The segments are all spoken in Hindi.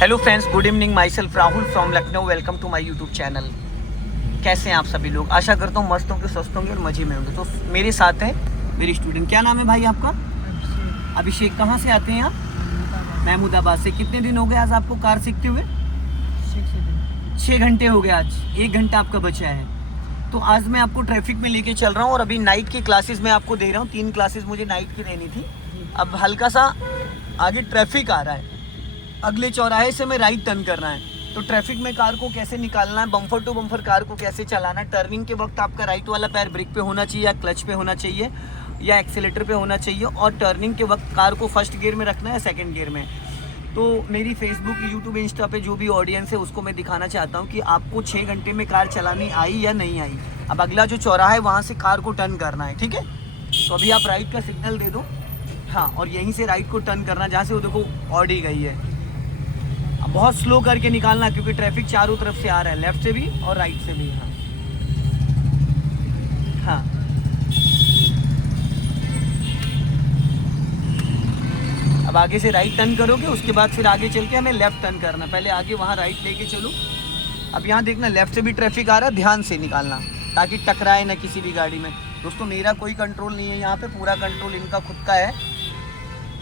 Hello friends, good evening. Myself Rahul from Lucknow. Welcome to my YouTube channel. कैसे हैं आप सभी लोग? आशा करता हूँ मस्त होंगे, स्वस्थ होंगे और मजे में होंगे। तो मेरे साथ है मेरी स्टूडेंट। क्या नाम है भाई आपका? अभिषेक। कहाँ से आते हैं आप? महमूदाबाद से। कितने दिन हो गए आज आपको कार सीखते हुए? 6 घंटे हो गए। आज 1 घंटा आपका बचा है। तो आज मैं आपको ट्रैफिक में लेके चल रहा हूँ और अभी नाइट की क्लासेस मैं आपको दे रहा हूँ। 3 क्लासेस मुझे नाइट की देनी थी। अब हल्का सा आगे ट्रैफिक आ रहा है, अगले चौराहे से मैं राइट टर्न करना है। तो ट्रैफिक में कार को कैसे निकालना है, बम्फर टू बम्फर कार को कैसे चलाना है, टर्निंग के वक्त आपका राइट वाला पैर ब्रेक पे होना चाहिए या क्लच पे होना चाहिए या एक्सीलेटर पे होना चाहिए, और टर्निंग के वक्त कार को फर्स्ट गियर में रखना है या सेकंड गियर में। तो मेरी फेसबुक, यूट्यूब, इंस्टा पे जो भी ऑडियंस है उसको मैं दिखाना चाहता हूँ कि आपको 6 घंटे में कार चलानी आई या नहीं आई। अब अगला जो चौराहा है वहाँ से कार को टर्न करना है, ठीक है? तो अभी आप राइट का सिग्नल दे दो। हाँ, और यहीं से राइट को टर्न करना, जहाँ से वो देखो ऑडी गई है। अब बहुत स्लो करके निकालना क्योंकि ट्रैफिक चारों तरफ से आ रहा है, लेफ्ट से भी और राइट से भी। हाँ, अब आगे से राइट टर्न करोगे, उसके बाद फिर आगे चल के हमें लेफ्ट टर्न करना। पहले आगे वहाँ राइट लेके चलो। अब यहाँ देखना, लेफ्ट से भी ट्रैफिक आ रहा है, ध्यान से निकालना ताकि टकराए ना किसी भी गाड़ी में। दोस्तों, मेरा कोई कंट्रोल नहीं है यहाँ पे, पूरा कंट्रोल इनका खुद का है।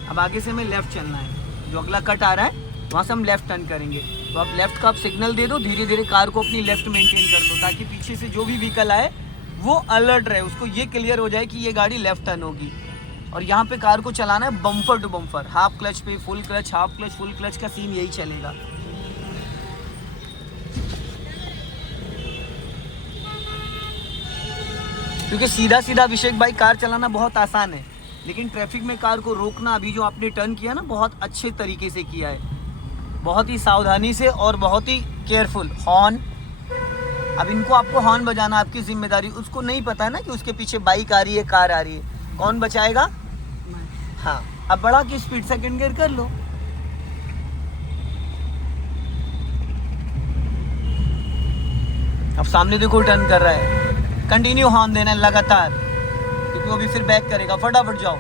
अब आगे से हमें लेफ्ट चलना है, जो अगला कट आ रहा है वहाँ से हम लेफ्ट टर्न करेंगे। तो आप लेफ्ट का आप सिग्नल दे दो, धीरे धीरे कार को अपनी लेफ्ट मेंटेन कर दो ताकि पीछे से जो भी व्हीकल आए वो अलर्ट रहे, उसको ये क्लियर हो जाए कि ये गाड़ी लेफ्ट टर्न होगी। और यहाँ पे कार को चलाना है bumper to bumper, half clutch पे full clutch, half clutch full clutch का सीन यही चलेगा। क्योंकि सीधा सीधा अभिषेक भाई कार चलाना बहुत आसान है, लेकिन ट्रैफिक में कार को रोकना, अभी जो आपने टर्न किया ना, बहुत अच्छे तरीके से किया है, बहुत ही सावधानी से और बहुत ही केयरफुल। हॉर्न, अब इनको आपको हॉर्न बजाना आपकी जिम्मेदारी। उसको नहीं पता है ना कि उसके पीछे बाइक आ रही है, कार आ रही है, कौन बचाएगा? हाँ, अब बढ़ा की स्पीड सेकंड गियर कर लो। अब सामने देखो टर्न कर रहा है, कंटिन्यू हॉर्न देना है लगातार, क्योंकि वो भी फिर बैक करेगा। फटाफट जाओ,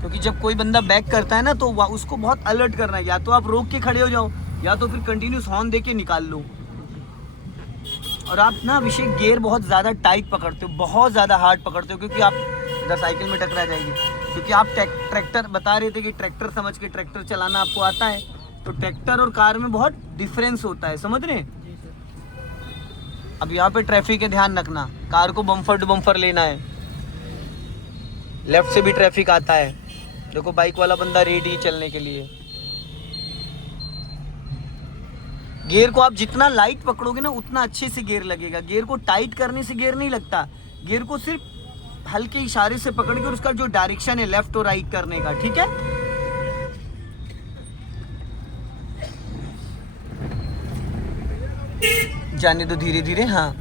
क्योंकि जब कोई बंदा बैक करता है ना तो उसको बहुत अलर्ट करना है। या तो आप रोक के खड़े हो जाओ या तो फिर कंटिन्यूस हॉर्न दे के निकाल लो। और आप ना अभिषेक गियर बहुत ज़्यादा टाइट पकड़ते हो, बहुत ज़्यादा हार्ड पकड़ते हो, क्योंकि आप इधर साइकिल में टकरा जाएगी। क्योंकि आप ट्रैक्टर बता रहे थे कि ट्रैक्टर समझ के ट्रैक्टर चलाना आपको आता है, तो ट्रैक्टर और कार में बहुत डिफरेंस होता है, समझ रहे? अब यहाँ पे ट्रैफिक है, ध्यान रखना, कार को बम्फर टू बम्फर लेना है। लेफ्ट से भी ट्रैफिक आता है, देखो बाइक वाला बंदा रेडी चलने के लिए। गियर को आप जितना लाइट पकड़ोगे ना उतना अच्छे से गियर लगेगा। गियर को टाइट करने से गियर नहीं लगता, गियर को सिर्फ हल्के इशारे से पकड़ के और उसका जो डायरेक्शन है लेफ्ट और राइट करने का, ठीक है? जाने दो धीरे धीरे। हाँ,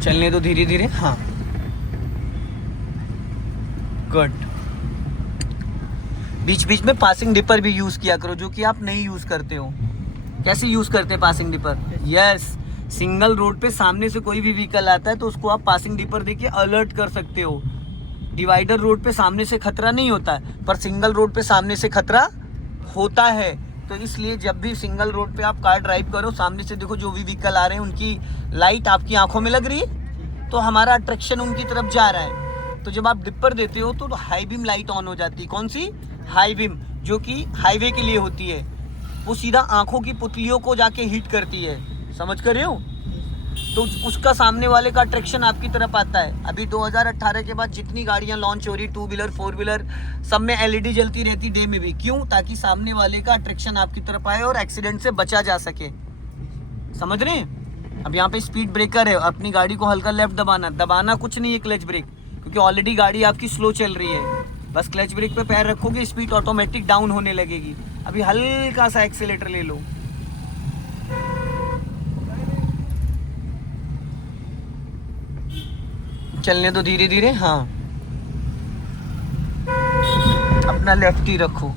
चलने दो धीरे धीरे। हाँ, गुड। बीच बीच में पासिंग डिपर भी यूज किया करो, जो कि आप नहीं यूज करते हो। कैसे यूज करते हैं passing dipper? Yes, single road पे सामने से कोई भी व्हीकल आता है तो उसको आप पासिंग डिपर देके अलर्ट कर सकते हो। डिवाइडर रोड पे सामने से खतरा नहीं होता है, पर सिंगल रोड पे सामने से खतरा होता है। तो इसलिए जब भी सिंगल रोड पे आप कार ड्राइव करो, सामने से देखो जो भी व्हीकल आ रहे हैं उनकी लाइट आपकी आंखों में लग रही है, तो हमारा अट्रैक्शन उनकी तरफ जा रहा है। तो जब आप डिपर देते हो तो हाई बीम लाइट ऑन हो जाती है। कौन सी? हाई बीम, जो कि हाईवे के लिए होती है। वो सीधा आंखों की पुतलियों को जाके हिट करती है, समझ कर रहे हो? तो उसका सामने वाले का अट्रैक्शन आपकी तरफ आता है। अभी 2018 के बाद जितनी गाड़ियां लॉन्च हो रही, 2 व्हीलर 4 व्हीलर, सब में एलईडी जलती रहती डे में भी। क्यों? ताकि सामने वाले का अट्रैक्शन आपकी तरफ आए और एक्सीडेंट से बचा जा सके, समझ रहे हैं? अब यहाँ पे स्पीड ब्रेकर है, अपनी गाड़ी को हल्का लेफ्ट दबाना कुछ नहीं है, क्लच ब्रेक, क्योंकि ऑलरेडी गाड़ी आपकी स्लो चल रही है। बस क्लच ब्रेक पे पैर रखोगे, स्पीड ऑटोमेटिक डाउन होने लगेगी। अभी हल्का सा एक्सीलेटर ले लो। चलने दो धीरे धीरे। हाँ, अपना लेफ्ट ही रखो,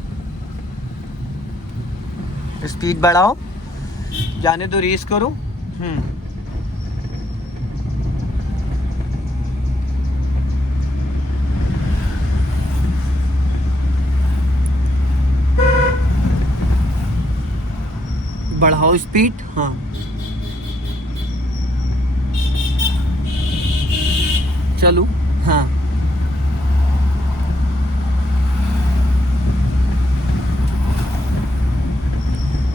स्पीड बढ़ाओ। जाने दो, रेस करो। बढ़ाओ स्पीड। हाँ, चलो। हाँ,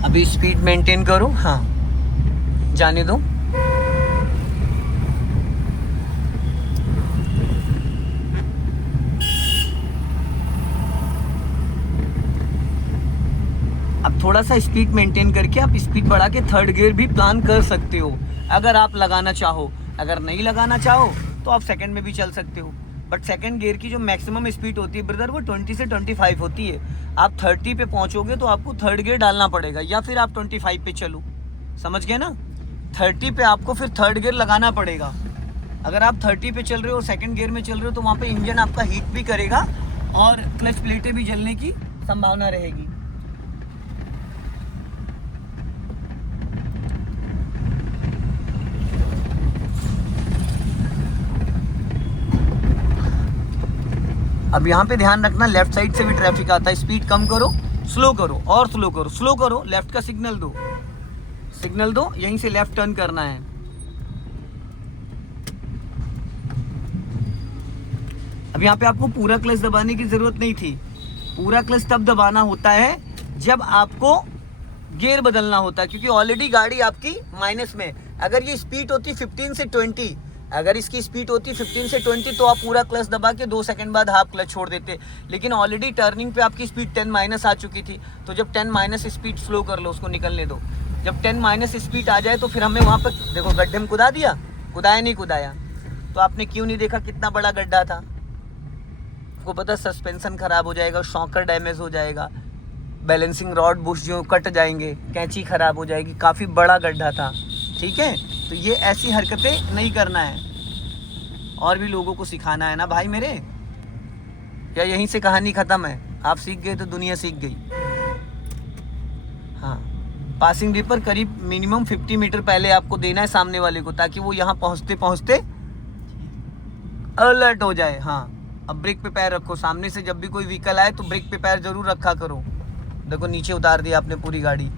अभी स्पीड मेंटेन करो। हाँ, जाने दो। अब थोड़ा सा स्पीड मेंटेन करके आप स्पीड बढ़ा के थर्ड गियर भी प्लान कर सकते हो, अगर आप लगाना चाहो। अगर नहीं लगाना चाहो तो आप सेकंड में भी चल सकते हो। बट सेकंड गियर की जो मैक्सिमम स्पीड होती है ब्रदर, वो 20 से 25 होती है। आप 30 पे पहुंचोगे तो आपको थर्ड गियर डालना पड़ेगा, या फिर आप 25 पे चलो। समझ गए ना? 30 पे आपको फिर थर्ड गियर लगाना पड़ेगा। अगर आप 30 पे चल रहे हो, सेकंड गियर में चल रहे हो, तो वहाँ पे इंजन आपका हीट भी करेगा और क्लच प्लेटें भी जलने की संभावना रहेगी। अब यहाँ पे ध्यान रखना, लेफ्ट साइड से भी ट्रैफिक आता है। स्पीड कम करो, स्लो करो और स्लो करो, स्लो करो। लेफ्ट का सिग्नल दो, सिग्नल दो, यहीं से लेफ्ट टर्न करना है। अब यहाँ पे आपको पूरा क्लच दबाने की जरूरत नहीं थी। पूरा क्लच तब दबाना होता है जब आपको गियर बदलना होता है, क्योंकि ऑलरेडी गाड़ी आपकी माइनस में। अगर ये स्पीड होती 15 से 20, अगर इसकी स्पीड होती 15 से 20 तो आप पूरा क्लच दबा के 2 सेकंड बाद हाफ क्लच छोड़ देते। लेकिन ऑलरेडी टर्निंग पे आपकी स्पीड 10 माइनस आ चुकी थी। तो जब 10 माइनस स्पीड स्लो कर लो, उसको निकलने दो। जब 10 माइनस स्पीड आ जाए तो फिर हमें वहाँ पर देखो गड्ढे में कुदा दिया, कुदाया नहीं कुदाया। तो आपने क्यों नहीं देखा कितना बड़ा गड्ढा था? आपको पता सस्पेंशन खराब हो जाएगा, शॉकर डैमेज हो जाएगा, बैलेंसिंग रॉड बुश जो कट जाएंगे, कैंची खराब हो जाएगी। काफ़ी बड़ा गड्ढा था, ठीक है? तो ये ऐसी हरकतें नहीं करना है, और भी लोगों को सिखाना है ना भाई मेरे। क्या यहीं से कहानी ख़त्म है? आप सीख गए तो दुनिया सीख गई। हाँ, पासिंग डी पर करीब मिनिमम 50 मीटर पहले आपको देना है सामने वाले को, ताकि वो यहाँ पहुँचते पहुँचते अलर्ट हो जाए। हाँ, अब ब्रेक पे पैर रखो। सामने से जब भी कोई व्हीकल आए तो ब्रेक पे पैर जरूर रखा करो। देखो नीचे उतार दिया आपने पूरी गाड़ी।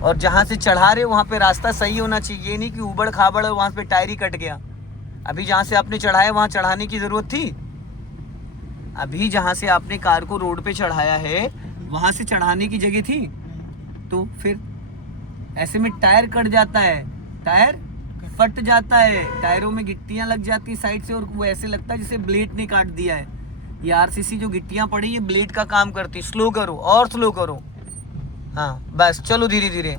और जहाँ से चढ़ा रहे हो वहाँ पे रास्ता सही होना चाहिए, ये नहीं कि उबड़ खाबड़ और वहाँ पे टायर ही कट गया। अभी जहाँ से आपने चढ़ाया वहाँ चढ़ाने की ज़रूरत थी? अभी जहाँ से आपने कार को रोड पे चढ़ाया है वहाँ से चढ़ाने की जगह थी? तो फिर ऐसे में टायर कट जाता है, टायर फट जाता है, टायरों में गिट्टियाँ लग जाती साइड से, और वो ऐसे लगता है जैसे ब्लेड ने काट दिया है। ये आरसीसी जो गिट्टियाँ पड़ी ये ब्लेड का काम करती। स्लो करो और स्लो करो। हाँ बस, चलो धीरे धीरे।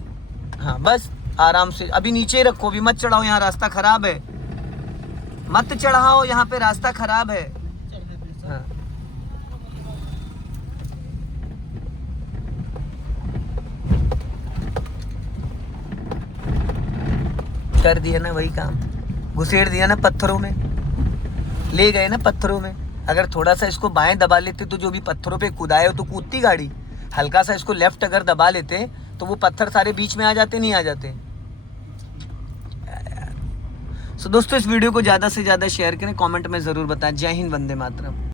हाँ बस आराम से। अभी नीचे रखो, अभी मत चढ़ाओ, यहाँ रास्ता खराब है। मत चढ़ाओ, यहाँ पे रास्ता खराब है। हाँ। कर दिया ना वही काम, घुसेड़ दिया ना पत्थरों में, ले गए ना पत्थरों में। अगर थोड़ा सा इसको बाएं दबा लेते तो जो भी पत्थरों पे कूदाए हो तो कूदती गाड़ी। हल्का सा इसको लेफ्ट अगर दबा लेते तो वो पत्थर सारे बीच में आ जाते, नहीं आ जाते? सो दोस्तों, इस वीडियो को ज़्यादा से ज़्यादा शेयर करें, कमेंट में ज़रूर बताएं। जय हिंद, वंदे मातरम।